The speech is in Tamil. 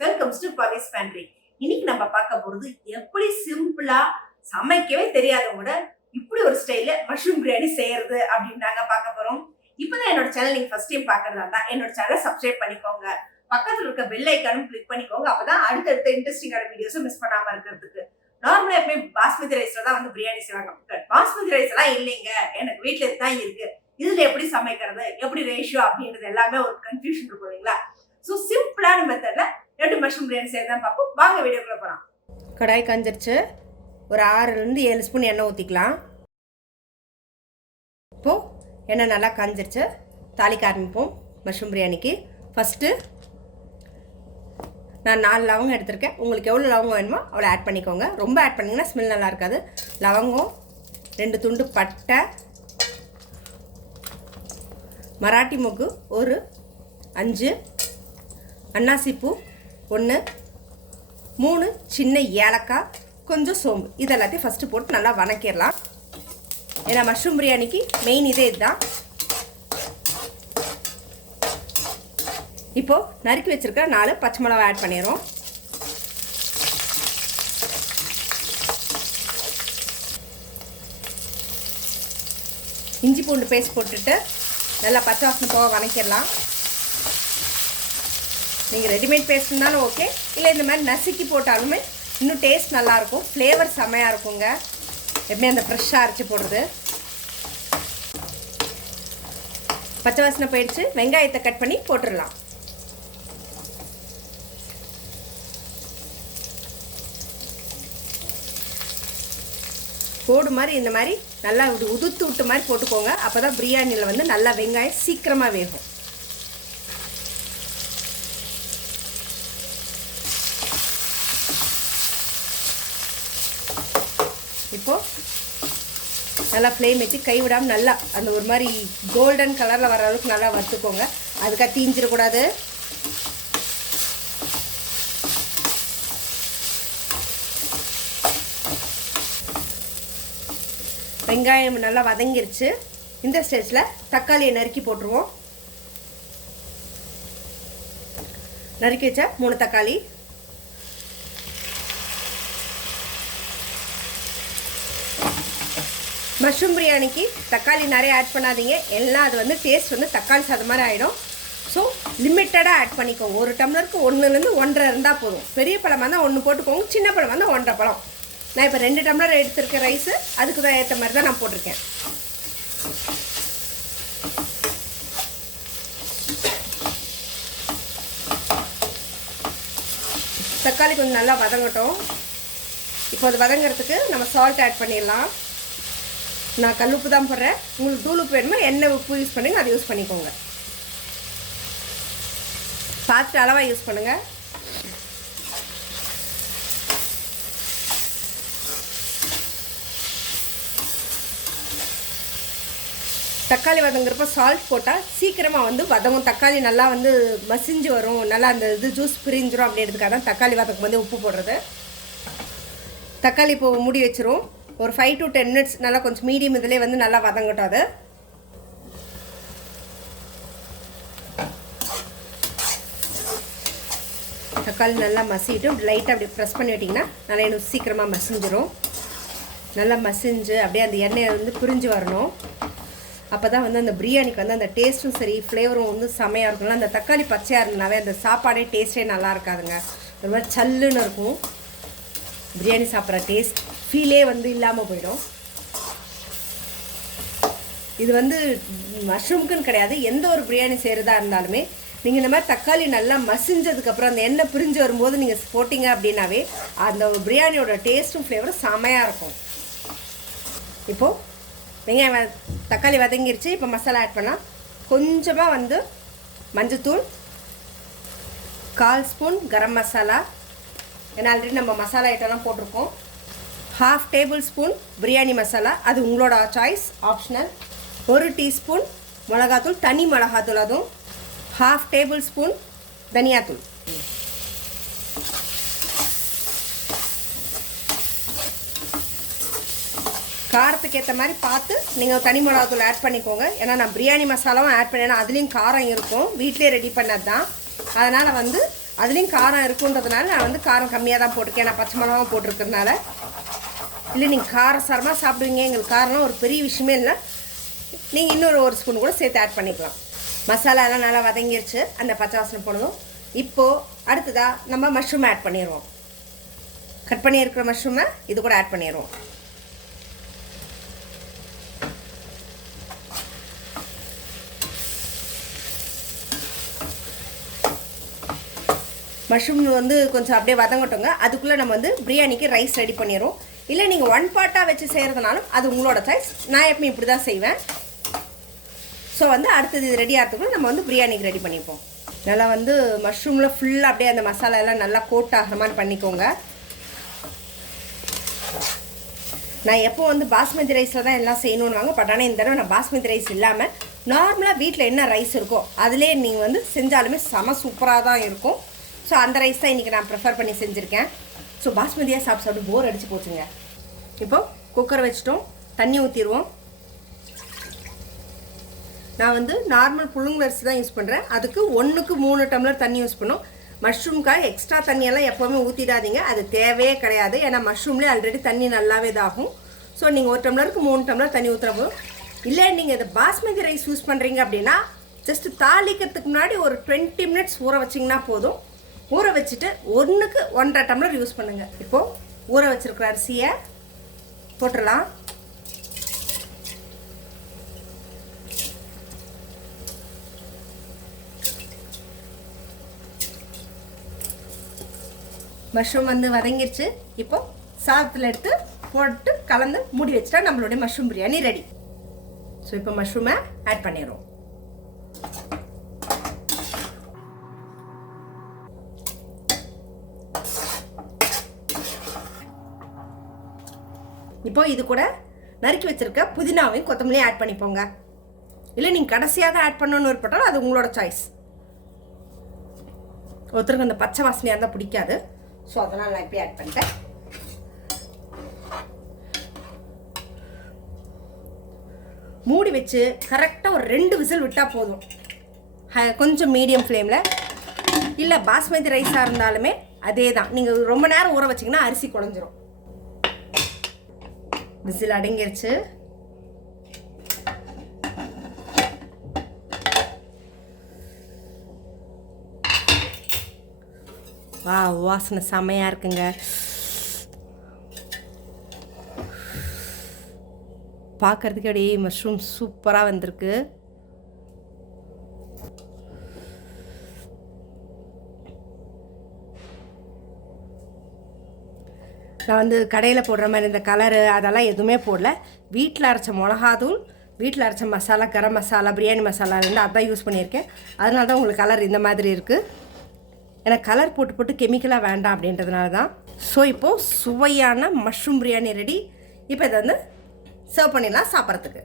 Welcomes to Pavis pantry. இன்னைக்கு நம்ம பார்க்க போறது எப்படி சிம்பிளா சமைக்கவே தெரியாதவங்க இப்படி ஒரு ஸ்டைல மஷ்ரூம் பிரியாணி செய்யறது அப்படின்னு நாங்க பார்க்க போறோம். இப்பதான் என்னோட சேனல் நீங்க ஃபர்ஸ்ட் டைம் பாக்குறதா இருந்தா என்னோட சேனலை சப்ஸ்கிரைப் பண்ணிக்கோங்க, பக்கத்துல இருக்க பெல் ஐக்கானும் கிளிக் பண்ணிக்கோங்க. அப்பதான் அடுத்தடுத்த இன்ட்ரெஸ்டிங்கான வீடியோஸும் மிஸ் பண்ணாம இருக்கிறதுக்கு. நார்மலா எப்பயும் பாஸ்மதி ரைஸ்ல தான் வந்து பிரியாணி செய்வாங்க. பாஸ்மதி ரைஸ் எல்லாம் இல்லைங்க, எனக்கு வீட்டுல இதுதான் இருக்கு, இதுல எப்படி சமைக்கிறது, எப்படி ரேஷியோ அப்படின்றது எல்லாமே ஒரு கன்ஃபியூஷன் இருக்கும் இல்லைங்களா? ஸோ சிம்பிளான மெத்தட்ல எப்படி மஷ்ரூம் பிரியாணி செய்யறதுன்னு பார்ப்போம். வாங்க வீடியோக்குள்ள போகலாம். கடாய் காஞ்சிருச்சு. ஒரு 6லேருந்து 7 ஸ்பூன் எண்ணெய் ஊற்றிக்கலாம். இப்போது எண்ணெய் நல்லா காஞ்சிருச்சு, தாளிக்க ஆரம்பிப்போம் மஷ்ரூம் பிரியாணிக்கு. ஃபஸ்ட்டு நான் 4 லவங்கம் எடுத்திருக்கேன். உங்களுக்கு எவ்வளோ லவங்கம் வேணுமோ அவ்வளோ ஆட் பண்ணிக்கோங்க. ரொம்ப ஆட் பண்ணிங்கன்னா ஸ்மெல் நல்லா இருக்காது. லவங்கம், 2 துண்டு பட்டை, மராட்டி மொக்கு ஒரு 5, அன்னாசிப்பூ 1, 3 சின்ன ஏலக்காய், கொஞ்சம் சோம்பு. இதெல்லாத்தையும் ஃபஸ்ட்டு போட்டு நல்லா வணக்கிடலாம். ஏன்னா மஷ்ரூம் பிரியாணிக்கு மெயின் இதே இதுதான். இப்போது நறுக்கி வச்சுருக்க 4 பச்சை மிளகா ஆட் பண்ணிடுறோம். இஞ்சி பூண்டு பேஸ்ட் போட்டுட்டு நல்லா பச்சை வாசனை போக வணக்கிடலாம். நீங்கள் ரெடிமேட் பேஸ்ட் இருந்தாலும் ஓகே, இல்லை இந்த மாதிரி நசுக்கி போட்டாலுமே இன்னும் டேஸ்ட் நல்லாயிருக்கும், ஃப்ளேவர் செம்மையாக இருக்குங்க. எப்படி அந்த ஃப்ரெஷ்ஷாக அரைச்சி போடுறது. பச்சை வாசனை போயிடுச்சு. வெங்காயத்தை கட் பண்ணி போட்டுடலாம். போடு மாதிரி இந்த மாதிரி நல்லா உதுத்து விட்டு மாதிரி போட்டுக்கோங்க. அப்போ தான் பிரியாணியில் வந்து நல்லா வெங்காயம் சீக்கிரமாக வேகும். இப்போது நல்லா ஃப்ளேம் வச்சு கை விடாமல் நல்லா அந்த ஒரு மாதிரி கோல்டன் கலரில் வர அளவுக்கு நல்லா வறுத்துக்கோங்க. அதுக்காக தீஞ்சிடக்கூடாது. வெங்காயம் நல்லா வதங்கிருச்சு. இந்த ஸ்டேஜில் தக்காளியை நறுக்கி போட்டுருவோம். நறுக்கி வச்ச 3 தக்காளி. மஷ்ரூம் பிரியாணிக்கு தக்காளி நிறைய ஆட் பண்ணாதீங்க, எல்லாம் அது வந்து டேஸ்ட் வந்து தக்காளி சாதம் மாதிரி ஆகிடும். ஸோ லிமிட்டடாக ஆட் பண்ணிக்கோங்க. ஒரு டம்ளருக்கு 1லேருந்து 1.5 இருந்தால் போதும். பெரிய பழமாக இருந்தால் 1 போட்டுக்கோங்க, சின்ன பழம் வந்து 1.5 பழம். நான் இப்போ 2 டம்ளர் எடுத்துருக்க ரைஸு, அதுக்கு தான் ஏற்ற மாதிரி தான் நான் போட்டிருக்கேன். தக்காளி கொஞ்சம் நல்லா வதங்கட்டும். இப்போ அது வதங்கிறதுக்கு நம்ம சால்ட் ஆட் பண்ணிடலாம். நான் கல்லுப்பு தான் போடுறேன். உங்களுக்கு தூள் உப்பு வேணுமோ எண்ணெய் உப்பு யூஸ் பண்ணுங்க, அதை யூஸ் பண்ணிக்கோங்க. பார்த்து அளவாக யூஸ் பண்ணுங்கள். தக்காளி வதங்குறப்ப சால்ட் போட்டால் சீக்கிரமாக வந்து வதங்கும். தக்காளி நல்லா வந்து மசிஞ்சு வரும், நல்லா அந்த இது ஜூஸ் பிரிஞ்சிரும் அப்படின்றதுக்காக தான் தக்காளி வதக்கும் போது உப்பு போடுறது. தக்காளி இப்போ மூடி வச்சிரும். ஒரு 5 to 10 minutes நல்லா கொஞ்சம் மீடியம் இதிலே வந்து நல்லா வதங்கட்டும். அது தக்காளி நல்லா மசிட்டு லைட்டாக அப்படி ப்ரெஸ் பண்ணி விட்டிங்கன்னா நல்லா எனக்கு சீக்கிரமாக மசிஞ்சிரும். நல்லா மசிஞ்சு அப்படியே அந்த எண்ணெயை வந்து பிரிஞ்சு வரணும். அப்போ தான் வந்து அந்த பிரியாணிக்கு வந்து அந்த டேஸ்ட்டும் சரி ஃப்ளேவரும் வந்து செமையாக இருக்கும்ல. அந்த தக்காளி பச்சையாக இருந்தாவே அந்த சாப்பாடே டேஸ்ட்டே நல்லா இருக்காதுங்க. ஒரு மாதிரி சல்லுன்னு இருக்கும். பிரியாணி சாப்பிட்ற டேஸ்ட் ஃபீலே வந்து இல்லாமல் போயிடும். இது வந்து மஷ்ரூமுக்குன்னு கிடையாது, எந்த ஒரு பிரியாணி செய்கிறதா இருந்தாலுமே நீங்கள் இந்த மாதிரி தக்காளி நல்லா மசிஞ்சதுக்கப்புறம் அந்த எண்ணெய் பிரிஞ்சு வரும்போது நீங்கள் போட்டிங்க அப்படின்னாவே அந்த பிரியாணியோட டேஸ்ட்டும் ஃப்ளேவரும் செமையாக இருக்கும். இப்போது வெங்காயம் தக்காளி வதங்கிருச்சு. இப்போ மசாலா ஆட் பண்ணால் கொஞ்சமாக வந்து மஞ்சத்தூள், 1/4 ஸ்பூன் கரம் மசாலா, ஏன்னா ஆல்ரெடி நம்ம மசாலா ஐட்டம்லாம் போட்டிருக்கோம். 1/2 டேபிள் ஸ்பூன் பிரியாணி மசாலா, அது உங்களோட சாய்ஸ், ஆப்ஷனல். 1 டீஸ்பூன் மிளகாத்தூள், தனி மிளகாத்தூள், அதுவும் 1/2 டேபிள் ஸ்பூன் தனியாத்தூள். காரத்துக்கு ஏற்ற மாதிரி பார்த்து நீங்கள் தனி மிளகாத்தூள் ஆட் பண்ணிக்கோங்க. ஏன்னா நான் பிரியாணி மசாலாவும் ஆட் பண்ணேன்னா அதுலேயும் காரம் இருக்கும், வீட்டிலே ரெடி பண்ணது தான். அதனால் வந்து அதுலேயும் காரம் இருக்குன்றதுனால நான் வந்து காரம் கம்மியாக தான் போட்டிருக்கேன். நான் பச்சை மிளகாவும் போட்டிருக்கிறதுனால. இல்லை நீங்கள் காரசாரமாக சாப்பிடுவீங்க, எங்களுக்கு காரம்லாம் ஒரு பெரிய விஷயமே இல்லை, நீங்கள் இன்னொரு 1 ஸ்பூன் கூட சேர்த்து ஆட் பண்ணிக்கலாம். மசாலாலாம் நல்லா வதங்கிருச்சு, அந்த பச்சை வாசனை போனதும். இப்போது அடுத்ததாக நம்ம மஷ்ரூம் ஆட் பண்ணிடுவோம். கட் பண்ணியிருக்கிற மஷ்ரூமை இது கூட ஆட் பண்ணிடுவோம். மஷ்ரூம் வந்து கொஞ்சம் அப்படியே வதங்கட்டோங்க. அதுக்குள்ளே நம்ம வந்து பிரியாணிக்கு ரைஸ் ரெடி பண்ணிடுவோம். இல்லை நீங்கள் 1 பார்ட்டாக வச்சு செய்கிறதுனாலும் அது உங்களோட சாய்ஸ். நான் எப்பவும் இப்படி தான் செய்வேன். ஸோ வந்து அடுத்தது இது ரெடி ஆகிறதுக்குள்ள நம்ம வந்து பிரியாணிக்கு ரெடி பண்ணிப்போம். நல்லா வந்து மஷ்ரூமில் ஃபுல்லாக அப்படியே அந்த மசாலா எல்லாம் நல்லா கோட் ஆகிற மாதிரி பண்ணிக்கோங்க. நான் எப்போ வந்து பாஸ்மதி ரைஸில் தான் எல்லாம் செய்யணுன்னு வாங்க. பட் ஆனால் இந்த தடவை நான் பாஸ்மதி ரைஸ் இல்லாமல் நார்மலாக வீட்டில் என்ன ரைஸ் இருக்கோ அதிலே நீங்கள் வந்து செஞ்சாலுமே செம சூப்பராக தான் இருக்கும். ஸோ அந்த ரைஸ் தான் இன்றைக்கி நான் ப்ரிஃபர் பண்ணி செஞ்சுருக்கேன். ஸோ பாஸ்மதியாக சாப்பிட்டு போர் அடிச்சு போச்சுங்க. இப்போது குக்கரை வச்சுட்டோம், தண்ணி ஊற்றிடுவோம். நான் வந்து நார்மல் புழுங்கல் அரிசி தான் யூஸ் பண்ணுறேன். அதுக்கு 1க்கு 3 டம்ளர் தண்ணி யூஸ் பண்ணோம். மஷ்ரூம்காக எக்ஸ்ட்ரா தண்ணியெல்லாம் எப்போவுமே ஊற்றிடாதீங்க, அது தேவையே கிடையாது. ஏன்னா மஷ்ரூம்லேயே ஆல்ரெடி தண்ணி நல்லாவே இதாகும். ஸோ நீங்கள் 1 டம்ளருக்கு 3 டம்ளர் தண்ணி ஊற்றுற போதும். இல்லை நீங்கள் இது பாஸ்மதி ரைஸ் யூஸ் பண்ணுறீங்க அப்படின்னா ஜஸ்ட்டு தாளிக்கிறதுக்கு முன்னாடி ஒரு 20 மினிட்ஸ் ஊற வச்சிங்கன்னா போதும். ஊற வச்சுட்டு 1க்கு 1.5 டம்ளர் யூஸ் பண்ணுங்கள். இப்போது ஊற வச்சுருக்கிற அரிசியை போட்டுடலாம். மஷ்ரூம் வந்து வதங்கிருச்சு. இப்போது சாதத்தில் எடுத்து போட்டு கலந்து மூடி வச்சுட்டா நம்மளுடைய மஷ்ரூம் பிரியாணி ரெடி. ஸோ இப்போ மஷ்ரூமை ஆட் பண்ணிடுறோம். இப்போ இது கூட நறுக்கி வச்சிருக்க புதினாவையும் கொத்தமல்லியும் ஆட் பண்ணிப்போங்க. இல்லை நீங்கள் கடைசியாக தான் ஆட் பண்ணணும்னு விருப்பப்பட்டாலும் அது உங்களோட சாய்ஸ். ஒருத்தருக்கு அந்த பச்சை வாசனையாக இருந்தால் பிடிக்காது. ஸோ அதனால் நான் இப்போயே ஆட் பண்ணிட்டேன். மூடி வச்சு கரெக்டாக ஒரு 2 விசில் விட்டால் போதும். கொஞ்சம் மீடியம் ஃப்ளேமில். இல்லை பாஸ்மதி ரைஸாக இருந்தாலுமே அதே தான். நீங்கள் ரொம்ப நேரம் ஊற வச்சிங்கன்னா அரிசி குழஞ்சிரும். விசில் அடங்கிருச்சு. வா, வாசனை செமையாக இருக்குங்க. பார்க்கறதுக்கு அப்படியே மஷ்ரூம் சூப்பராக வந்திருக்கு. நான் வந்து கடையில் போடுற மாதிரி இந்த கலரு அதெல்லாம் எதுவுமே போடல. வீட்டில் அரைச்ச மிளகாத்தூள், வீட்டில் அரைச்ச மசாலா, கரம் மசாலா, பிரியாணி மசாலாலேருந்து அதான் யூஸ் பண்ணியிருக்கேன். அதனால தான் உங்களுக்கு கலர் இந்த மாதிரி இருக்குது. எனக்கு கலர் போட்டு போட்டு கெமிக்கலாக வேண்டாம் அப்படின்றதுனால தான். ஸோ இப்போது சுவையான மஷ்ரூம் பிரியாணி ரெடி. இப்போ இதை வந்து சர்வ் பண்ணிடலாம் சாப்பிட்றதுக்கு.